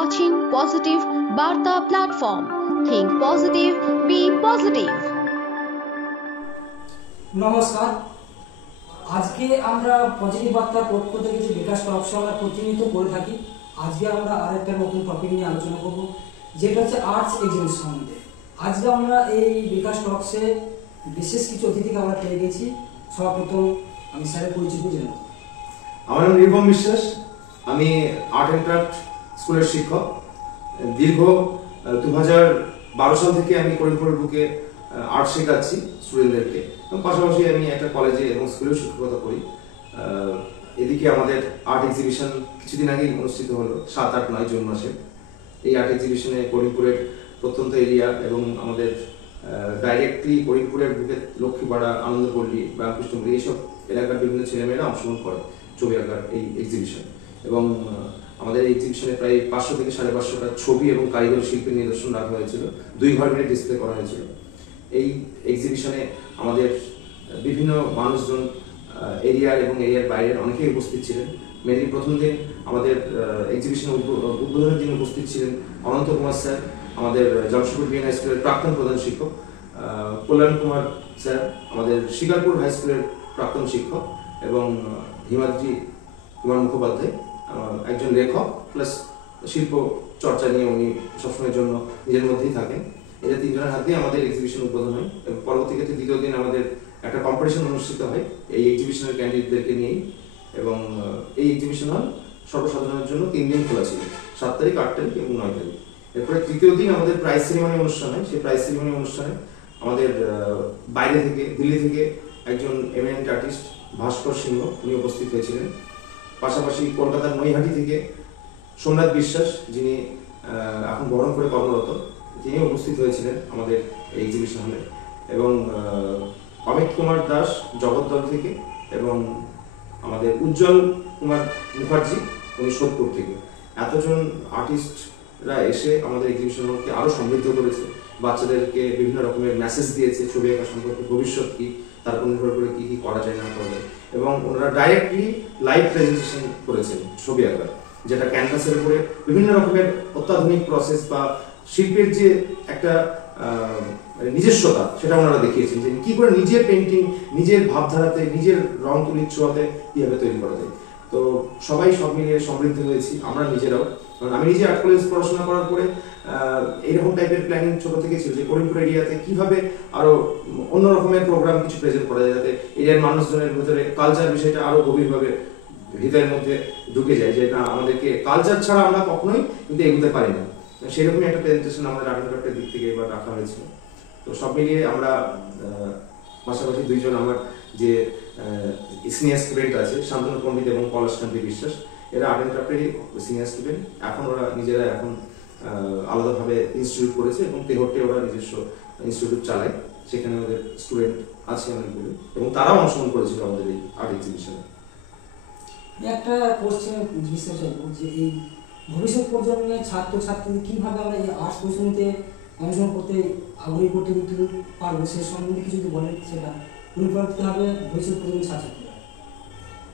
watching Positive Barta platform. Think positive, be positive. নমস্কার। আজকে আমরা পজিটিভ বার্তার পক্ষ থেকে যে বিকাশ টকশো আমরা প্রতিনিয়ত করে থাকি, আজকে আমরা আরেকটা নতুন টপিক নিয়ে আলোচনা করব, যেটা হচ্ছে আর্টস এক্সিবিশন সম্বন্ধে। আজকে আমরা এই বিকাশ টকসে বিশেষ কিছু অতিথিকে আমরা পেয়ে গেছি। সর্বপ্রথম আমি স্যারের পরিচিত জেনে। আমার নাম নির্মম বিশ্বাস, আমি আর্ট অ্যান্ড ক্রাফট স্কুলের শিক্ষক। দীর্ঘ 2012 সাল থেকে আমি করিমপুরের বুকে আর্ট শেখাচ্ছি স্টুডেন্টদেরকে, এবং পাশাপাশি আমি একটা কলেজে এবং স্কুলেও শিক্ষকতা করি। এদিকে আমাদের আর্ট এক্সিবিশন কিছুদিন আগেই অনুষ্ঠিত হলো, 7, 8, 9 জুন মাসে। এই আর্ট এক্সিবিশনে করিমপুরের প্রত্যন্ত এরিয়া এবং আমাদের ডাইরেক্টলি করিমপুরের বুকে লক্ষ্মীপাড়া, আনন্দপল্লী বা কৃষ্ণপুর এইসব এলাকার বিভিন্ন ছেলেমেয়েরা অংশগ্রহণ করে ছবি আঁকার এই এক্সিবিশন। এবং আমাদের এই এক্সিবিশনে প্রায় 500 থেকে 550টা ছবি এবং কারিগরি শিল্পের নিদর্শন রাখা হয়েছিল, 2 ঘর মিলে ডিসপ্লে করা হয়েছিল। এই এক্সিবিশনে আমাদের বিভিন্ন মানুষজন এরিয়ার এবং এরিয়ার বাইরের অনেকেই উপস্থিত ছিলেন। মেনলি প্রথম দিন আমাদের এক্সিবিশন উদ্বোধনের দিন উপস্থিত ছিলেন অনন্ত কুমার স্যার, আমাদের জামশেদপুর বিএন হাই স্কুলের প্রাক্তন প্রধান শিক্ষক, কল্যাণ কুমার স্যার, আমাদের শিকারপুর হাই স্কুলের প্রাক্তন শিক্ষক, এবং হিমাদ্রি কুমার মুখোপাধ্যায়, একজন লেখক প্লাস শিল্প চর্চা নিয়ে উনি সবসময়ের জন্য নিজের মধ্যেই থাকেন। এদের 3 জনের হাত দিয়ে আমাদের এক্সিবিশন উদ্বোধন হয়, এবং পরবর্তী ক্ষেত্রে দ্বিতীয় দিন আমাদের একটা কম্পিটিশন অনুষ্ঠিত হয় এই এক্সিবিশনের ক্যান্ডিডেটদেরকে নিয়েই। এবং এই এক্সিবিশন হল সর্বসাধারণের জন্য 3 দিন খোলা ছিল, 7 তারিখ, 8 তারিখ এবং 9 তারিখ। এরপরে তৃতীয় দিন আমাদের প্রাইজ সেরিমনি অনুষ্ঠান হয়। সেই প্রাইজ সেরিমনি অনুষ্ঠানে আমাদের বাইরে থেকে, দিল্লি থেকে একজন এমিনেন্ট আর্টিস্ট ভাস্কর সিংহ উনি উপস্থিত হয়েছিলেন। পাশাপাশি কলকাতার নৈহাটি থেকে সোমনাথ বিশ্বাস, যিনি এখন বহরম করে কর্মরত, তিনি উপস্থিত হয়েছিলেন আমাদের এই এক্সিবিশন হলে। এবং অমিত কুমার দাস জগদ্দল থেকে, এবং আমাদের উজ্জ্বল কুমার মুখার্জি উনি সোদপুর থেকে। এতজন আর্টিস্টরা এসে আমাদের এক্সিবিশন হলকে আরও সমৃদ্ধ করেছে, বাচ্চাদেরকে বিভিন্ন রকমের মেসেজ দিয়েছে ছবি আঁকা সম্পর্কে, ভবিষ্যৎ কী, তার উপর নির্ভর করে কী কী করা যায় না করা যায়। এবং ওনারা ডাইরেক্টলি লাইভ প্রেজেন্টেশন করেছেন ছবি আঁকার, যেটা ক্যানভাসের উপরে বিভিন্ন রকমের অত্যাধুনিক প্রসেস বা শিল্পের যে একটা নিজস্বতা, সেটা ওনারা দেখিয়েছেন যে কী করে নিজের পেন্টিং, নিজের ভাবধারাতে, নিজের রং তুলির ছোঁয়াতে কীভাবে তৈরি করা যায়। তো সবাই সব মিলিয়ে সমৃদ্ধ হয়েছি, আমরা নিজেরাও। কারণ আমি নিজে আর্ট কলেজ পড়াশোনা করার পরে এইরকম টাইপের প্ল্যানিং ছোট থেকে ছিল যে করিমপুর এরিয়াতে কীভাবে আরও অন্য রকমের প্রোগ্রাম কিছু প্রেজেন্ট করা যায়, যাতে এরিয়ার মানুষজনের ভিতরে কালচার বিষয়টা আরও গভীরভাবে হৃদয়ের মধ্যে ঢুকে যায়, যে না, আমাদেরকে কালচার ছাড়া আমরা কখনোই কিন্তু এগোতে পারি না। সেরকমই একটা প্রেজেন্টেশন আমাদের আর্ট অ্যান্ড ক্রাফটের দিক থেকে এবার রাখা হয়েছিল। তো সব মিলিয়ে আমরা পাশাপাশি 2 জন আমার যে সিনিয়র স্টুডেন্ট আছে, শান্তনু পণ্ডিত এবং পলাশকান্তি বিশ্বাস, এরা আর্ট অ্যান্ড ক্রাফটেরই সিনিয়র স্টুডেন্ট। এখন ওরা নিজেরা এখন আলাদাভাবে ইনস্টিটিউট করেছে, এবং তেহট্টে ওরা নিজস্ব ইনস্টিটিউট চালায়, সেখানে ওদের স্টুডেন্ট আছে অনেকগুলো, এবং তারাও অংশগ্রহণ করেছিল আমাদের এই আর্ট এক্সিবিশনে। একটা কোশ্চেন জিজ্ঞাসা চাইবো যে এই ভবিষ্যৎ প্রজন্মের ছাত্রছাত্রীদের কীভাবে আমরা এই আর্টস পরিশ্রমীতে অংশগ্রহণ করতে আগ্রহী করতে পারবো, সে সম্বন্ধে কিছু যদি বলেন, সেটা অনুপ্রাণিত হবে ভবিষ্যৎ প্রজন্মের ছাত্রছাত্রীরা।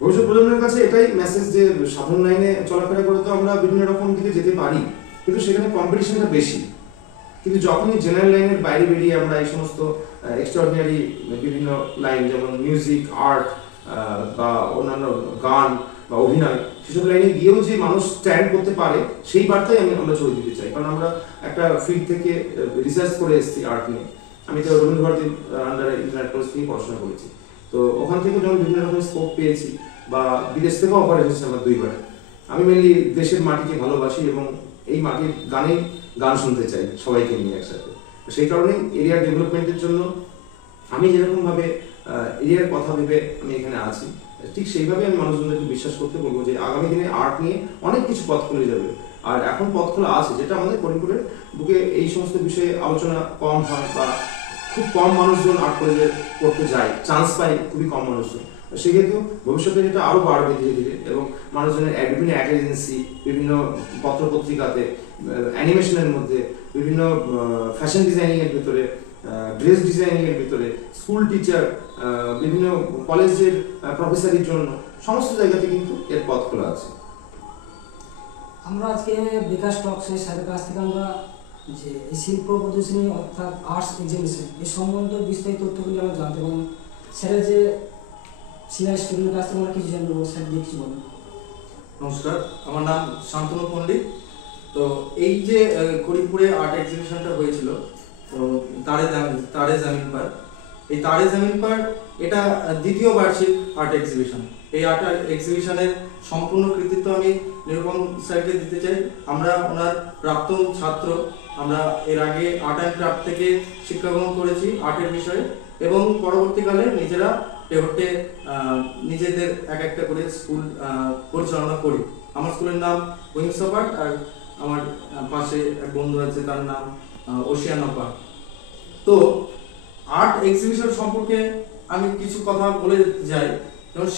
ভবিষ্যৎ প্রজন্মের কাছে এটাই মেসেজ যে সাধারণ লাইনে চলাফেরা করে তো আমরা বিভিন্ন রকম দিকে যেতে পারি, কিন্তু সেখানে কম্পিটিশনটা বেশি। কিন্তু যখনই জেনারেল লাইনের বাইরে বেরিয়ে আমরা এই সমস্ত এক্সট্রাঅর্ডিনারি বিভিন্ন লাইন, যেমন মিউজিক, আর্ট বা অন্যান্য গান বা অভিনয়, সেসব লাইনে গিয়েও যে মানুষ স্ট্যান্ড করতে পারে, সেই বার্তাই আমরা ছড়িয়ে দিতে চাই। কারণ আমরা একটা ফিল্ড থেকে রিসার্চ করে এসেছি আর্ট নিয়ে। আমি তো রবীন্দ্র ভারতীর আন্ডারে ইন্টারনেট কোর্স নিয়ে পড়াশোনা করেছি। তো ওখান থেকে যখন বিভিন্ন রকমের স্কোপ পেয়েছি, বা বিদেশ থেকেও অফার এসেছে আমার 2বার। আমি মেনলি দেশের মাটিকে ভালোবাসি, এবং এই মাটির গান শুনতে চাই সবাইকে নিয়ে একসাথে। সেই কারণেই এরিয়ার ডেভেলপমেন্টের জন্য আমি যেরকমভাবে এরিয়ার কথা ভেবে আমি এখানে আছি, ঠিক সেইভাবে আমি মানুষজনদেরকে বিশ্বাস করতে বলবো যে আগামী দিনে আর্ট নিয়ে অনেক কিছু পথ খুলে যাবে। আর এখন পথ খোলা আছে, যেটা আমাদের করিমপুরের বুকে এই সমস্ত বিষয়ে আলোচনা কম হয়, বা খুব কম মানুষজন আর্ট কলেজে পড়তে যায়, চান্স পায় খুবই কম মানুষজন। সেক্ষেত্রে ভবিষ্যতে যেটা আরও বাড়বে ধীরে ধীরে, এবং মানুষজনের বিভিন্ন অ্যাড এজেন্সি, বিভিন্ন পত্রপত্রিকাতে, অ্যানিমেশনের মধ্যে, বিভিন্ন ফ্যাশন ডিজাইনিংয়ের ভিতরে, ড্রেস ডিজাইনিংয়ের ভিতরে, স্কুল টিচার, বিভিন্ন কলেজের প্রফেসরের জন্য সমস্ত জায়গাতে কিন্তু এর পথ খোলা আছে। আমরা আজকে বিকাশ টক্সে স্যারের কাছ থেকে আমরা যে এই শিল্প প্রদর্শনী অর্থাৎ আর্টস এক্সিবিশন এই সম্বন্ধে বিস্তারিত তথ্যগুলি আমরা জানতে পারলাম। স্যারের যে সিনিয়র স্টুডেন্টের কাছ থেকে আমরা কিছু জানবো, স্যার দেখছি বলুন। নমস্কার, আমার নাম শান্তনু পণ্ডিত। তো এই যে করিমপুরে আর্ট এক্সিবিশনটা হয়েছিল, তো তারে জামিন পার, এই তারে জামিন পার এটা দ্বিতীয় বার্ষিক আর্ট এক্সিবিশন। এই আর্ট এক্সিবিশনের সম্পূর্ণ কৃতিত্ব আমি নিরূপম স্যারকে দিতে চাই। আমরা ওনার প্রাক্তন ছাত্র। আমরা এর আগে আর্ট অ্যান্ড ক্রাফট থেকে শিক্ষা গ্রহণ করেছি আর্টের বিষয়ে, এবং পরবর্তীকালে নিজেরা পেহটে নিজেদের এক একটা করে স্কুল পরিচালনা করি। আমার স্কুলের নাম উইংস অফ আর্ট, আর আমার পাশে এক বন্ধু আছে, তার নাম ওশিয়ান অফ আর্ট। তো আর্ট এক্সিবিশন সম্পর্কে আমি কিছু কথা বলে যাই। যেমন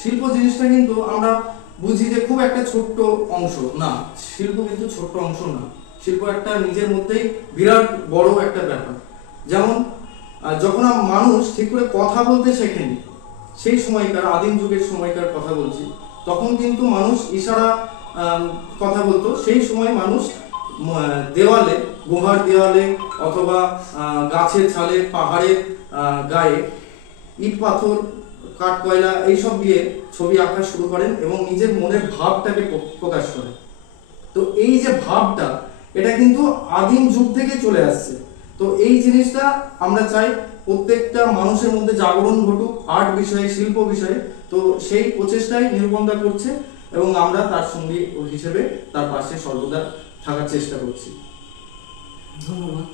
শিল্প জিনিসটা কিন্তু আমরা বুঝি যে খুব একটা ছোট্ট অংশ না, শিল্প কিন্তু ছোট্ট অংশ না। শিল্প একটা নিজের মধ্যেই বিরাট বড় একটা ব্যাপার। যেমন যখন মানুষ ঠিক করে কথা বলতে শেখেনি, সেই সময়কার আদিম যুগের সময়কার কথা বলছি, তখন কিন্তু মানুষ ইশারা কথা বলতো। সেই সময় মানুষ দেওয়ালে, গুহার দেওয়ালে অথবা গাছের ছালে, পাহাড়ের গায়ে ইট পাথর, কাঠ কয়লা এইসব দিয়ে ছবি আঁকা শুরু করেন এবং নিজের মনের ভাবটাকে প্রকাশ করেন। তো এই যে ভাবটা, এটা কিন্তু আদিম যুগ থেকে চলে আসছে। তো এই জিনিসটা আমরা চাই প্রত্যেকটা মানুষের মধ্যে জাগরণ ঘটুক আর্ট বিষয়ে, শিল্প বিষয়ে। তো সেই প্রচেষ্টাই নিরূপমদা করছে এবং আমরা তার সঙ্গী হিসেবে তার পাশে সর্বদা থাকার চেষ্টা করছি। ধন্যবাদ।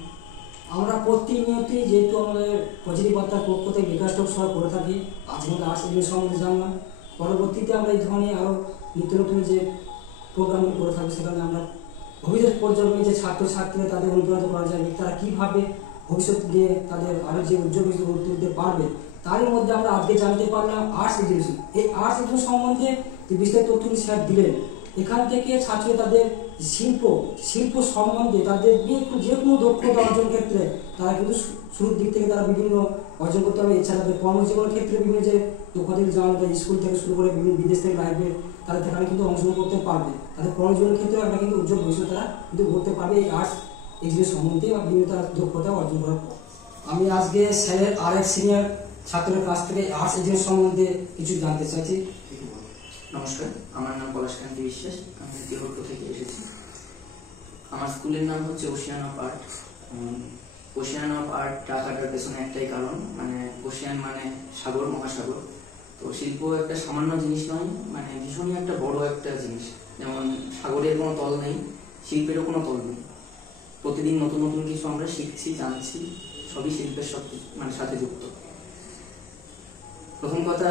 আমরা প্রতিনিয়তই যেহেতু আমাদের পজিটিভ বার্তার পক্ষ থেকে বিকাশ টক সহ করে থাকি, আজকে আমরা আর্টস এক্সিবিশন সম্বন্ধে জানলাম। পরবর্তীতে আমরা এই ধরনের আরও নিত্য নতুন যে প্রোগ্রামগুলো করে থাকি, সেখানে আমরা ভবিষ্যৎ প্রজন্মের যে ছাত্রছাত্রীরা তাদের অনুপ্রাণিত করা যাবে, তারা কীভাবে ভবিষ্যৎ দিয়ে তাদের আরও যে উদ্যোগ গড়ে তুলতে পারবে, তারই মধ্যে আমরা আজকে জানতে পারলাম আর্টস এক্সিবিশন। এই আর্টস এক্সিবিশন সম্বন্ধে যে বিস্তারিত তথ্য স্যার দিলেন, এখান থেকে ছাত্রীরা তাদের শিল্প সম্বন্ধে তাদের যে কোনো দক্ষতা অর্জন ক্ষেত্রে তারা কিন্তু শুরুর দিক থেকে তারা বিভিন্ন অর্জন করতে হবে। এছাড়া তাদের কর্মজীবনের ক্ষেত্রে বিভিন্ন যে দক্ষতাগুলি জানা যায়, স্কুল থেকে শুরু করে বিভিন্ন বিদেশ থেকে লাইব্রেরি, তারা সেখানে কিন্তু অংশগ্রহণ করতে পারবে। তাদের কর্মজীবনের ক্ষেত্রেও একটা কিন্তু উজ্জ্বল ভবিষ্যৎ তারা কিন্তু করতে পারবে এই আর্টস এক্সিবিশন সম্বন্ধে বা বিভিন্ন তার দক্ষতা অর্জন করার পর। আমি আজকে স্যারের আরেক সিনিয়র ছাত্রের কাছ থেকে আর্টস এক্সিবিশন সম্বন্ধে কিছু জানতে চাইছি। নমস্কার, আমার নাম পলাশকান্তি বিশ্বাস, আমি তিহট্ট থেকে এসেছি। আমার স্কুলের নাম হচ্ছে Ocean of Art. Ocean of Art টাকাটার পেছনে একটাই কারণ, মানে ওশিয়ান মানে সাগর, মহাসাগর। তো শিল্প একটা সামান্য জিনিস নয়, মানে ভীষণই একটা বড় একটা জিনিস। যেমন সাগরের কোনো তল নেই, শিল্পেরও কোনো তল নেই। প্রতিদিন নতুন নতুন কিছু আমরা শিখছি, জানছি, সবই শিল্পের সাথে যুক্ত। প্রথম কথা,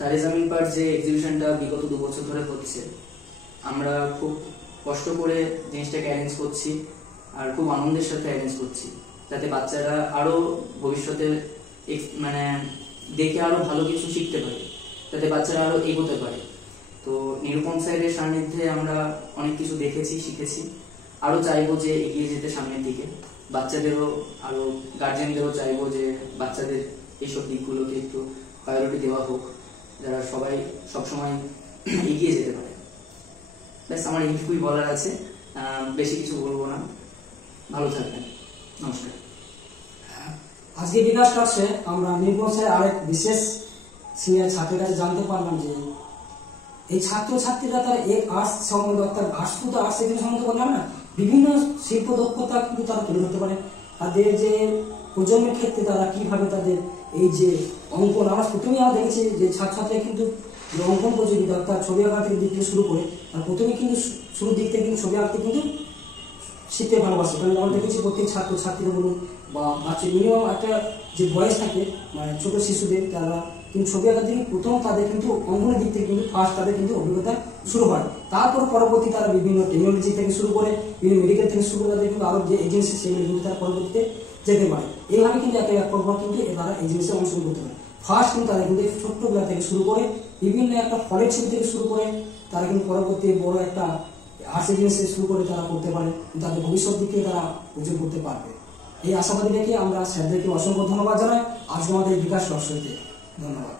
তারে জামিন পার যে এক্সিবিশনটা বিগত 2 বছর ধরে হচ্ছে, আমরা খুব কষ্ট করে জিনিসটাকে অ্যারেঞ্জ করছি আর খুব আনন্দের সাথে অ্যারেঞ্জ করছি, যাতে বাচ্চারা আরো ভবিষ্যতে দেখে আরো ভালো কিছু শিখতে পারে, যাতে বাচ্চারা আরো এগোতে পারে। তো নিরূপম স্যারের সান্নিধ্যে আমরা অনেক কিছু দেখেছি, শিখেছি। আরো চাইবো যে এগিয়ে যেতে সামনের দিকে, বাচ্চাদেরও আরো গার্জেনদেরও চাইবো যে বাচ্চাদের এইসব দিকগুলোকে একটু প্রায়োরিটি দেওয়া হোক, যারা সবাই সবসময় এগিয়ে যেতে পারে। ব্যাস, আমার এইটুকুই বলার আছে, বেশি কিছু বলবো না। ভালো থাকবেন, নমস্কার। আজকে বিকাশ টক্সে আমরা নিরূপম স্যারের আরেক বিশেষ সিনিয়র ছাত্রের কাছে জানতে পারলাম যে এই ছাত্রছাত্রীরা তারা এই আর্টস সম্বন্ধে, অর্থাৎ আর্টস শুধু আর্টস এক্সিবিশন সম্বন্ধে বললাম না, বিভিন্ন শিল্প দক্ষতা কিন্তু তারা তুলে ধরতে পারে। তাদের যে প্রজন্মের ক্ষেত্রে তারা কিভাবে তাদের এই যে অঙ্কন, আমরা প্রথমেই আমরা দেখেছি যে ছাত্রছাত্রীরা কিন্তু যে অঙ্কন প্রতিযোগিতা অর্থাৎ ছবি আঁকা থেকে দিক থেকে শুরু করে, আর প্রথমে কিন্তু শুরুর দিক থেকে কিন্তু ছবি আঁকতে কিন্তু শিখতে ভালোবাসে। কারণ আমরা দেখেছি প্রত্যেক ছাত্রীরা বলুন বা বাচ্চা মিনিমাম একটা যে বয়স থাকে, মানে ছোট শিশুদের, তারা কিন্তু ছবি আঁকার দিকে প্রথম তাদের কিন্তু অঙ্কনের দিক থেকে কিন্তু ফার্স্ট তাদের কিন্তু অভিজ্ঞতা শুরু হয়। তারপর পরবর্তী তারা বিভিন্ন টেকনোলজি থেকে শুরু করে, বিভিন্ন মেডিকেল থেকে শুরু করে, তাদের কিন্তু আরো যে এজেন্সি সেগুলো কিন্তু তারা পরবর্তীতে যেতে পারে। এইভাবে কিন্তু একে এক পর কিন্তু তারা এজেন্সি অংশগ্রহণ করতে পারে। ফার্স্ট কিন্তু তাদের কিন্তু ছোট্টবেলা থেকে শুরু করে বিভিন্ন একটা ফলের ছবি থেকে শুরু করে তারা কিন্তু পরবর্তী বড় একটা আর্টস এজেন্সি শুরু করে তারা করতে পারে, তাদের ভবিষ্যৎ দিকে তারা উজ্জ্বল করতে পারবে। এই আশাবাদী রেখে আমরা স্যারদেরকে অসংখ্য ধন্যবাদ জানাই আজকে আমাদের বিকাশ টক্স হইতে। ধন্যবাদ।